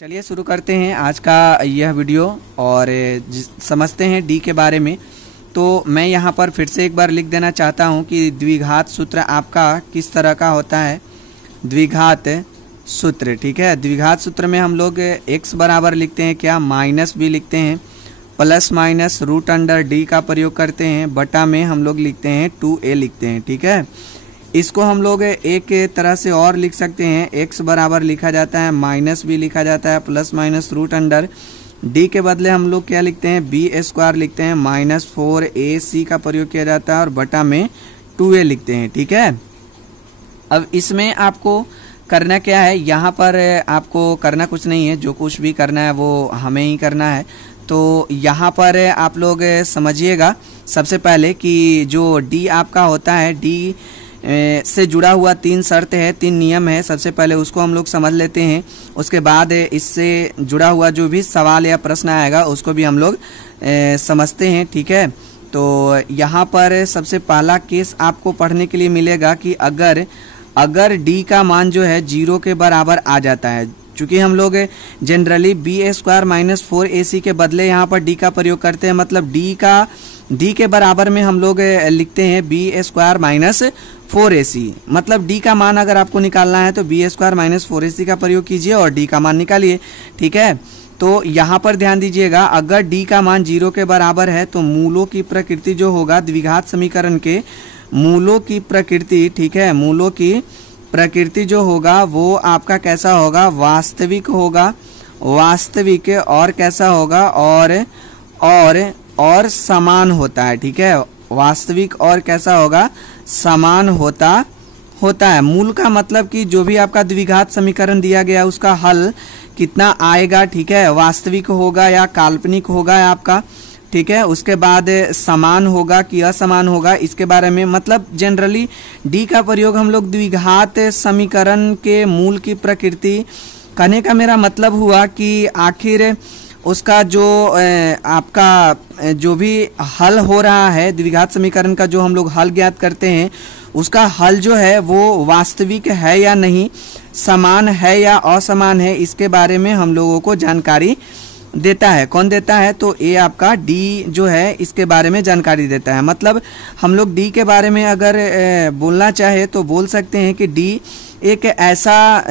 चलिए शुरू करते हैं आज का यह वीडियो और समझते हैं डी के बारे में। तो मैं यहाँ पर फिर से एक बार लिख देना चाहता हूँ कि द्विघात सूत्र आपका किस तरह का होता है। द्विघात सूत्र, ठीक है। द्विघात सूत्र में हम लोग x बराबर लिखते हैं क्या, माइनस भी लिखते हैं, plus minus root under D का प्रयोग करते हैं, बटा में हम लोग लिखते हैं 2a लिखते हैं, ठीक है। इसको हम लोग एक तरह से और लिख सकते हैं, x बराबर लिखा जाता है, माइनस भी लिखा जाता है, plus minus root under D के बदले हम लोग क्या लिखते हैं, बी स्क्वायर लिखते हैं, माइनस 4ac का प्रयोग किया जाता है और बटा में 2a लिखते हैं, ठीक है। अब इसमें आपको करना क्या है, यहाँ पर आपको करना कुछ नहीं है, जो कुछ भी करना है वो हमें ही करना है। तो यहाँ पर आप लोग समझिएगा सबसे पहले कि जो डी आपका होता है, डी से जुड़ा हुआ 3 शर्त है, 3 नियम है। सबसे पहले उसको हम लोग समझ लेते हैं, उसके बाद इससे जुड़ा हुआ जो भी सवाल या प्रश्न आएगा उसको भी हम लोग समझते हैं, ठीक है। तो यहाँ पर सबसे पहला केस आपको पढ़ने के लिए मिलेगा कि अगर डी का मान जो है 0 के बराबर आ जाता है, चूँकि हम लोग generally B square minus 4ac के बदले यहाँ पर डी का प्रयोग करते हैं, मतलब डी के बराबर में हम लोग लिखते हैं बी स्क्वायर माइनस 4ac। मतलब डी का मान अगर आपको निकालना है तो बी स्क्वायर माइनस 4ac का प्रयोग कीजिए और डी का मान निकालिए, ठीक है। तो यहाँ पर ध्यान दीजिएगा, अगर डी का मान 0 के बराबर है तो मूलों की प्रकृति जो होगा द्विघात समीकरण के मूलों की प्रकृति, ठीक है, मूलों की प्रकृति जो होगा वो आपका कैसा होगा, वास्तविक होगा, वास्तविक और कैसा होगा और समान होता है, ठीक है। वास्तविक और कैसा होगा, समान होता है। मूल का मतलब कि जो भी आपका द्विघात समीकरण दिया गया उसका हल कितना आएगा, ठीक है, वास्तविक होगा या काल्पनिक होगा आपका, ठीक है। उसके बाद समान होगा कि असमान होगा, इसके बारे में मतलब जनरली डी का प्रयोग हम लोग द्विघात समीकरण के मूल की प्रकृति, कहने का मेरा मतलब हुआ कि आखिर उसका जो आपका जो भी हल हो रहा है द्विघात समीकरण का, जो हम लोग हल ज्ञात करते हैं उसका हल जो है वो वास्तविक है या नहीं, समान है या असमान है, इसके बारे में हम लोगों को जानकारी देता है। कौन देता है, तो ये आपका डी जो है इसके बारे में जानकारी देता है। मतलब हम लोग डी के बारे में अगर बोलना चाहे तो बोल सकते हैं कि डी एक ऐसा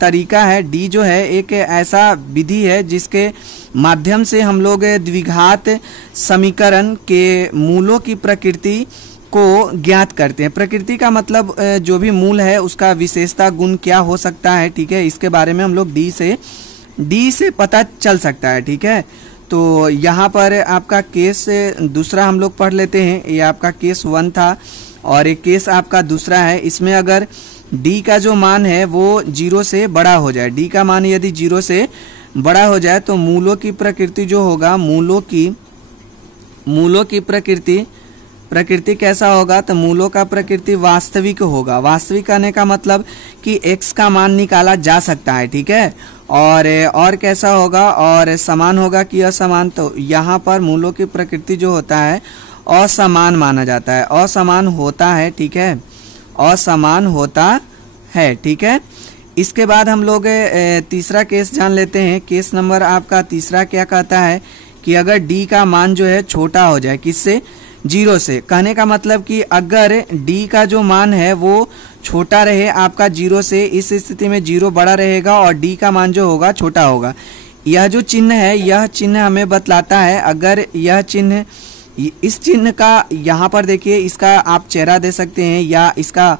तरीका है, डी जो है एक ऐसा विधि है जिसके माध्यम से हम लोग द्विघात समीकरण के मूलों की प्रकृति को ज्ञात करते हैं। प्रकृति का मतलब जो भी मूल है उसका विशेषता गुण क्या हो सकता है, ठीक है, इसके बारे में हम लोग डी से पता चल सकता है, ठीक है। तो यहाँ पर आपका केस दूसरा हम लोग पढ़ लेते हैं। ये आपका केस 1 था और एक केस आपका दूसरा है। इसमें अगर डी का जो मान है वो 0 से बड़ा हो जाए, डी का मान यदि 0 से बड़ा हो जाए तो मूलों की प्रकृति जो होगा, मूलों की प्रकृति कैसा होगा, तो मूलों का प्रकृति वास्तविक होगा। वास्तविक आने का मतलब कि x का मान निकाला जा सकता है, ठीक है। और कैसा होगा, और समान होगा कि असमान, तो यहाँ पर मूलों की प्रकृति जो होता है असमान माना जाता है, असमान होता है, ठीक है, असमान होता है, ठीक है। इसके बाद हम लोग तीसरा केस जान लेते हैं। केस नंबर आपका तीसरा क्या कहता है कि अगर डी का मान जो है छोटा हो जाए, किससे, 0 से। कहने का मतलब कि अगर डी का जो मान है वो छोटा रहे आपका 0 से, इस स्थिति में 0 बड़ा रहेगा और डी का मान जो होगा छोटा होगा। यह जो चिन्ह है, यह चिन्ह हमें बतलाता है, अगर यह चिन्ह, इस चिन्ह का यहाँ पर देखिए, इसका आप चेहरा दे सकते हैं या इसका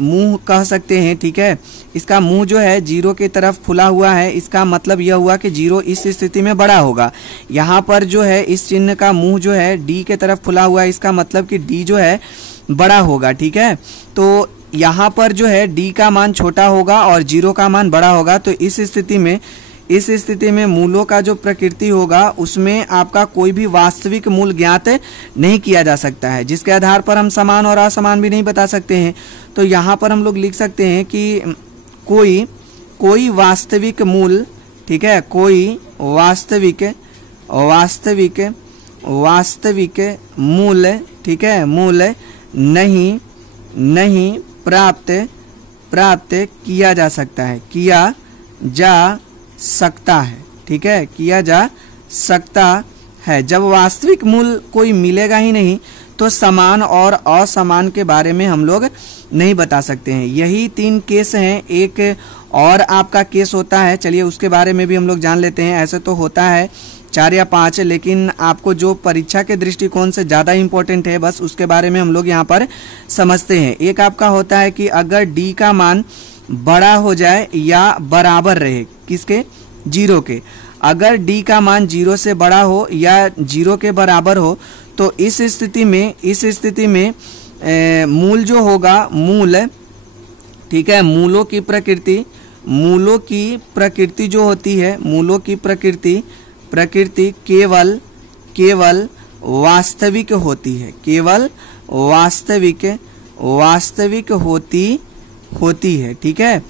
मुंह कह सकते हैं, ठीक है। इसका मुंह जो है 0 की तरफ खुला हुआ है, इसका मतलब यह हुआ कि 0 इस स्थिति में बड़ा होगा। यहाँ पर जो है इस चिन्ह का मुंह जो है डी के तरफ खुला हुआ है, इसका मतलब कि डी जो है बड़ा होगा, ठीक है। तो यहाँ पर जो है डी का मान छोटा होगा और 0 का मान बड़ा होगा। तो इस स्थिति में मूलों का जो प्रकृति होगा उसमें आपका कोई भी वास्तविक मूल ज्ञात नहीं किया जा सकता है, जिसके आधार पर हम समान और असमान भी नहीं बता सकते हैं। तो यहाँ पर हम लोग लिख सकते हैं कि कोई वास्तविक मूल, ठीक है, कोई वास्तविक वास्तविक मूल, ठीक है, मूल नहीं प्राप्त किया जा सकता है, किया जा सकता है, ठीक है, किया जा सकता है। जब वास्तविक मूल कोई मिलेगा ही नहीं तो समान और असमान के बारे में हम लोग नहीं बता सकते हैं। यही 3 केस हैं। एक और आपका केस होता है, चलिए उसके बारे में भी हम लोग जान लेते हैं। ऐसे तो होता है 4 या 5, लेकिन आपको जो परीक्षा के दृष्टिकोण से ज़्यादा इम्पोर्टेंट है बस उसके बारे में हम लोग यहाँ पर समझते हैं। एक आपका होता है कि अगर d का मान बड़ा हो जाए या बराबर रहे, किसके, 0 के। अगर d का मान 0 से बड़ा हो या 0 के बराबर हो तो इस स्थिति में मूल जो होगा, मूल, ठीक है, मूलों की प्रकृति जो होती है, मूलों की प्रकृति केवल वास्तविक होती है, केवल वास्तविक होती है, ठीक है।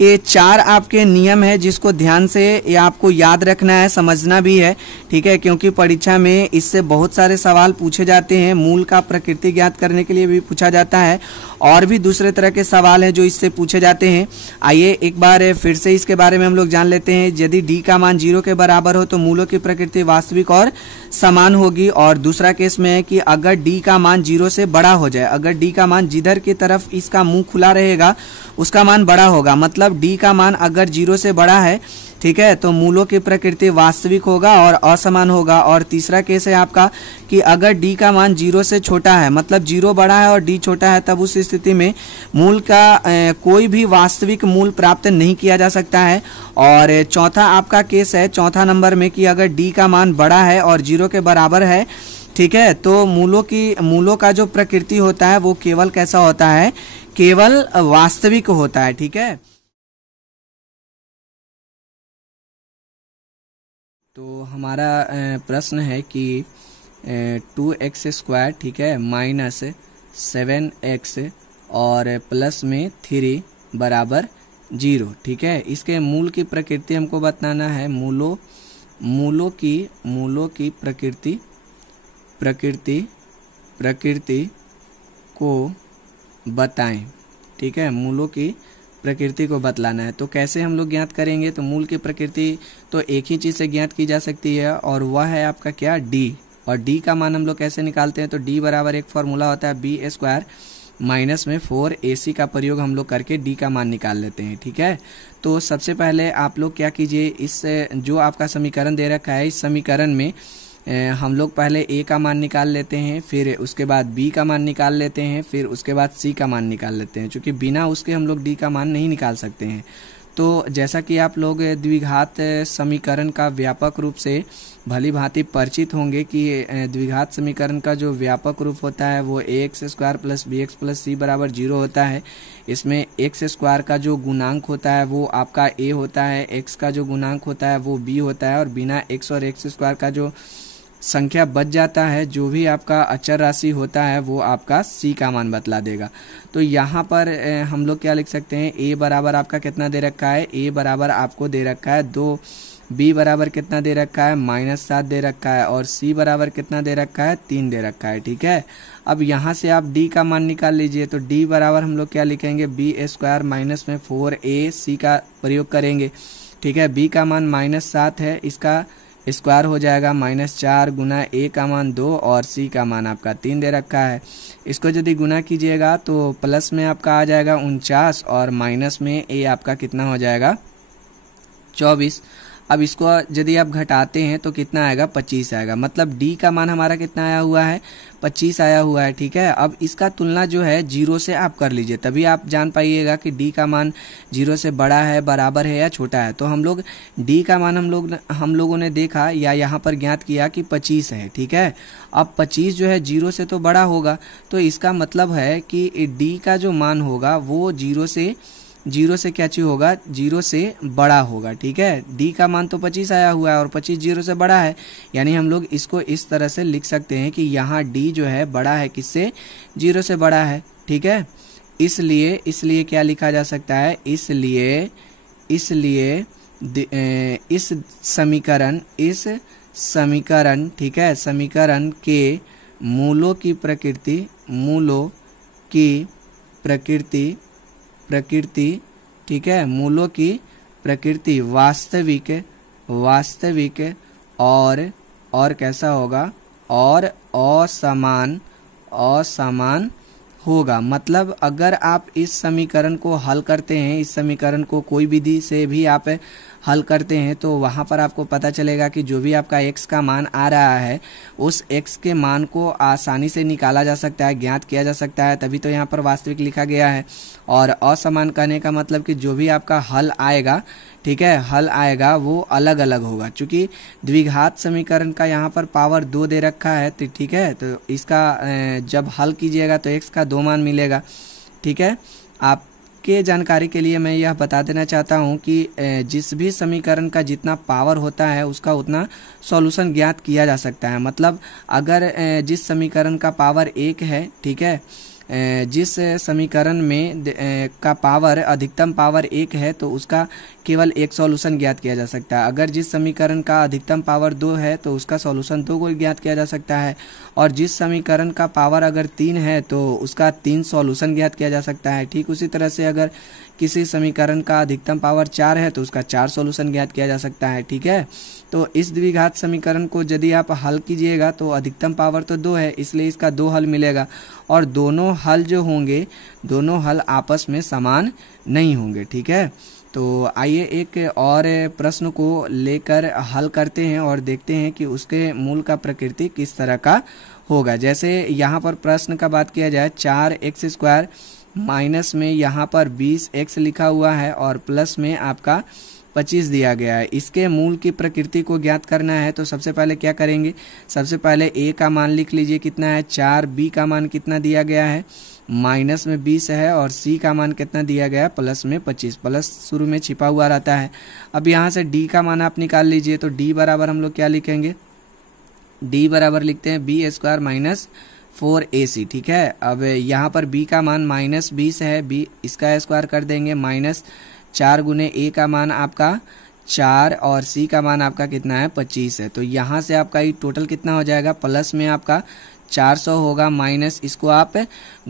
ये 4 आपके नियम है जिसको ध्यान से ये आपको याद रखना है, समझना भी है, ठीक है, क्योंकि परीक्षा में इससे बहुत सारे सवाल पूछे जाते हैं। मूल का प्रकृति ज्ञात करने के लिए भी पूछा जाता है और भी दूसरे तरह के सवाल हैं जो इससे पूछे जाते हैं। आइए एक बार फिर से इसके बारे में हम लोग जान लेते हैं। यदि d का मान 0 के बराबर हो तो मूलों की प्रकृति वास्तविक और समान होगी। और दूसरा केस में है कि अगर d का मान 0 से बड़ा हो जाए, अगर d का मान जिधर की तरफ इसका मुंह खुला रहेगा उसका मान बड़ा होगा, मतलब d का मान अगर 0 से बड़ा है, ठीक है, तो मूलों की प्रकृति वास्तविक होगा और असमान होगा। और तीसरा केस है आपका कि अगर d का मान 0 से छोटा है, मतलब 0 बड़ा है और d छोटा है, तब उस स्थिति में मूल का कोई भी वास्तविक मूल प्राप्त नहीं किया जा सकता है। और चौथा आपका केस है, चौथा नंबर में, कि अगर d का मान बड़ा है और 0 के बराबर है, ठीक है, तो मूलों का जो प्रकृति होता है वो केवल कैसा होता है, केवल वास्तविक होता है, ठीक है। तो हमारा प्रश्न है कि 2x², ठीक है, -7x और प्लस में 3 बराबर 0, ठीक है, इसके मूल की प्रकृति हमको बताना है। मूलों की प्रकृति को बताएं, ठीक है, मूलों की प्रकृति को बतलाना है। तो कैसे हम लोग ज्ञात करेंगे, तो मूल की प्रकृति तो एक ही चीज़ से ज्ञात की जा सकती है और वह है आपका क्या, d। और d का मान हम लोग कैसे निकालते हैं, तो d बराबर एक फॉर्मूला होता है b² माइनस में 4ac का प्रयोग हम लोग करके d का मान निकाल लेते हैं, ठीक है। तो सबसे पहले आप लोग क्या कीजिए, इस जो आपका समीकरण दे रखा है, इस समीकरण में हम लोग पहले a का मान निकाल लेते हैं, फिर उसके बाद b का मान निकाल लेते हैं, फिर उसके बाद c का मान निकाल लेते हैं, क्योंकि बिना उसके हम लोग d का मान नहीं निकाल सकते हैं। तो जैसा कि आप लोग द्विघात समीकरण का व्यापक रूप से भली भांति परिचित होंगे कि द्विघात समीकरण का जो व्यापक रूप होता है वो ax² plus bx plus c बराबर 0 होता है। इसमें x² का जो गुणांक होता है वो आपका a होता है, x का जो गुणांक होता है वो b होता है, और बिना x और x² का जो संख्या बच जाता है, जो भी आपका अचर राशि होता है वो आपका c का मान बतला देगा। तो यहाँ पर हम लोग क्या लिख सकते हैं, a बराबर आपका कितना दे रखा है, a बराबर आपको दे रखा है 2, b बराबर कितना दे रखा है, -7 दे रखा है, और c बराबर कितना दे रखा है, 3 दे रखा है, ठीक है। अब यहाँ से आप d का मान निकाल लीजिए। तो d बराबर हम लोग क्या लिखेंगे, b² माइनस में 4ac का प्रयोग करेंगे, ठीक है। b का मान -7 है, इसका स्क्वायर हो जाएगा -4 गुना a का मान 2 और c का मान आपका 3 दे रखा है। इसको यदि गुना कीजिएगा तो प्लस में आपका आ जाएगा 49 और माइनस में a आपका कितना हो जाएगा 24। अब इसको यदि आप घटाते हैं तो कितना आएगा, 25 आएगा। मतलब d का मान हमारा कितना आया हुआ है, 25 आया हुआ है, ठीक है। अब इसका तुलना जो है 0 से आप कर लीजिए, तभी आप जान पाइएगा कि d का मान 0 से बड़ा है, बराबर है या छोटा है। तो हम लोग d का मान हम लोगों ने देखा या यहाँ पर ज्ञात किया कि 25 है, ठीक है। अब 25 जो है 0 से तो बड़ा होगा, तो इसका मतलब है कि d का जो मान होगा वो 0 से क्या चीज होगा, 0 से बड़ा होगा, ठीक है। d का मान तो 25 आया हुआ है और 25 0 से बड़ा है, यानी हम लोग इसको इस तरह से लिख सकते हैं कि यहाँ d जो है बड़ा है किससे, 0 से बड़ा है, ठीक है। इसलिए क्या लिखा जा सकता है, इसलिए इस समीकरण, ठीक है, समीकरण के मूलों की प्रकृति, मूलों की प्रकृति, प्रकृति, ठीक है, मूलों की प्रकृति वास्तविक, वास्तविक और कैसा होगा, और असमान, असमान होगा। मतलब अगर आप इस समीकरण को हल करते हैं, इस समीकरण को कोई विधि से भी आप हल करते हैं, तो वहाँ पर आपको पता चलेगा कि जो भी आपका x का मान आ रहा है उस x के मान को आसानी से निकाला जा सकता है, ज्ञात किया जा सकता है, तभी तो यहाँ पर वास्तविक लिखा गया है। और असमान कहने का मतलब कि जो भी आपका हल आएगा, ठीक है, हल आएगा वो अलग अलग होगा। चूंकि द्विघात समीकरण का यहाँ पर पावर 2 दे रखा है, तो ठीक है, तो इसका जब हल कीजिएगा तो x का 2 मान मिलेगा, ठीक है। आपके जानकारी के लिए मैं यह बता देना चाहता हूँ कि जिस भी समीकरण का जितना पावर होता है उसका उतना सॉल्यूशन ज्ञात किया जा सकता है। मतलब अगर जिस समीकरण का पावर 1 है, ठीक है, जिस समीकरण में का पावर अधिकतम पावर 1 है तो उसका केवल एक सॉल्यूशन ज्ञात किया जा सकता है। अगर जिस समीकरण का अधिकतम पावर 2 है तो उसका सॉल्यूशन 2 को ज्ञात किया जा सकता है। और जिस समीकरण का पावर अगर 3 है तो उसका 3 सॉल्यूशन ज्ञात किया जा सकता है। ठीक उसी तरह से अगर किसी समीकरण का अधिकतम पावर 4 है तो उसका 4 सॉल्यूशन ज्ञात किया जा सकता है। ठीक है, तो इस द्विघात समीकरण को यदि आप हल कीजिएगा तो अधिकतम पावर तो 2 है, इसलिए इसका 2 हल मिलेगा। और दोनों हल जो होंगे, दोनों हल आपस में समान नहीं होंगे। ठीक है, तो आइए एक और प्रश्न को लेकर हल करते हैं और देखते हैं कि उसके मूल का प्रकृति किस तरह का होगा। जैसे यहाँ पर प्रश्न का बात किया जाए, 4x² माइनस में यहाँ पर 20x लिखा हुआ है और प्लस में आपका 25 दिया गया है। इसके मूल की प्रकृति को ज्ञात करना है तो सबसे पहले क्या करेंगे, सबसे पहले a का मान लिख लीजिए कितना है 4, b का मान कितना दिया गया है माइनस में 20 है और c का मान कितना दिया गया है प्लस में 25। प्लस शुरू में छिपा हुआ रहता है। अब यहाँ से d का मान आप निकाल लीजिए तो d बराबर हम लोग क्या लिखेंगे, d बराबर लिखते हैं b² माइनस 4ac। ठीक है, अब यहाँ पर b का मान माइनस 20 है, b इसका स्क्वायर कर देंगे, माइनस 4 गुने a का मान आपका 4 और c का मान आपका कितना है 25 है। तो यहाँ से आपका ये टोटल कितना हो जाएगा, प्लस में आपका 400 होगा, माइनस इसको आप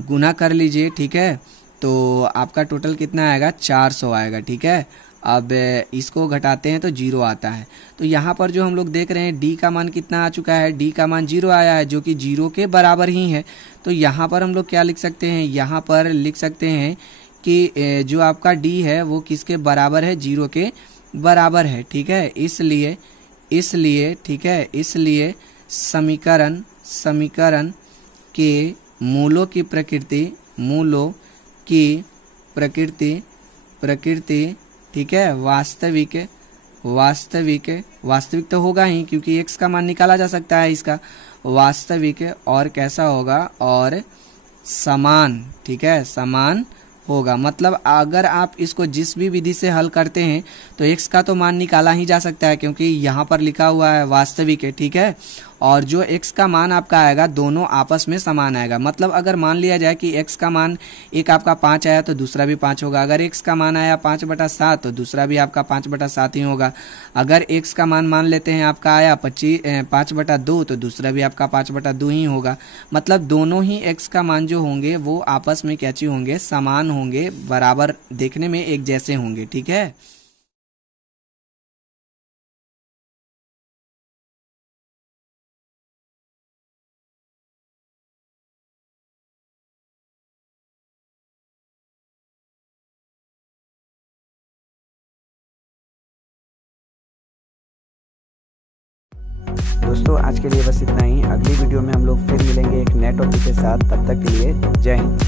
गुना कर लीजिए। ठीक है, तो आपका टोटल कितना आएगा 400 आएगा। ठीक है, अब इसको घटाते हैं तो 0 आता है। तो यहाँ पर जो हम लोग देख रहे हैं d का मान कितना आ चुका है, d का मान 0 आया है जो कि 0 के बराबर ही है। तो यहाँ पर हम लोग क्या लिख सकते हैं, यहाँ पर लिख सकते हैं कि जो आपका d है वो किसके बराबर है, 0 के बराबर है। ठीक है, इसलिए ठीक है, इसलिए समीकरण के मूलों की प्रकृति, मूलों की प्रकृति ठीक है, वास्तविक तो होगा ही क्योंकि x का मान निकाला जा सकता है इसका, वास्तविक और कैसा होगा, और समान। ठीक है, समान होगा। मतलब अगर आप इसको जिस भी विधि से हल करते हैं तो x का तो मान निकाला ही जा सकता है क्योंकि यहाँ पर लिखा हुआ है वास्तविक है। ठीक है, और जो x का मान आपका आएगा दोनों आपस में समान आएगा। मतलब अगर मान लिया जाए कि x का मान एक आपका 5 आया तो दूसरा भी 5 होगा। अगर x का मान आया 5/7 तो दूसरा भी आपका 5/7 ही होगा। अगर x का मान लेते हैं आपका आया 5/2 तो दूसरा भी आपका 5/2 ही होगा। मतलब दोनों ही x का मान जो होंगे वो आपस में क्या चीज होंगे, समान होंगे, बराबर देखने में एक जैसे होंगे। ठीक है, दोस्तों आज के लिए बस इतना ही। अगली वीडियो में हम लोग फिर मिलेंगे एक नए टॉपिक के साथ। तब तक के लिए जय हिंद।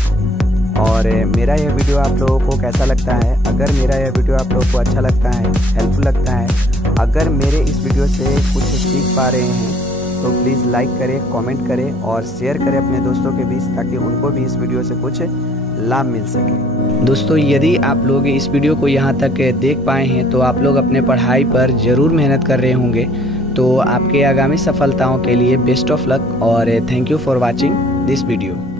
और मेरा यह वीडियो आप लोगों को कैसा लगता है, अगर मेरा यह वीडियो आप लोगों को अच्छा लगता है, हेल्पफुल लगता है, अगर मेरे इस वीडियो से कुछ सीख पा रहे हैं तो प्लीज़ लाइक करें, कमेंट करें और शेयर करें अपने दोस्तों के बीच ताकि उनको भी इस वीडियो से कुछ लाभ मिल सके। दोस्तों यदि आप लोग इस वीडियो को यहाँ तक देख पाए हैं तो आप लोग अपने पढ़ाई पर ज़रूर मेहनत कर रहे होंगे। तो आपके आगामी सफलताओं के लिए बेस्ट ऑफ लक और thank you for watching this video.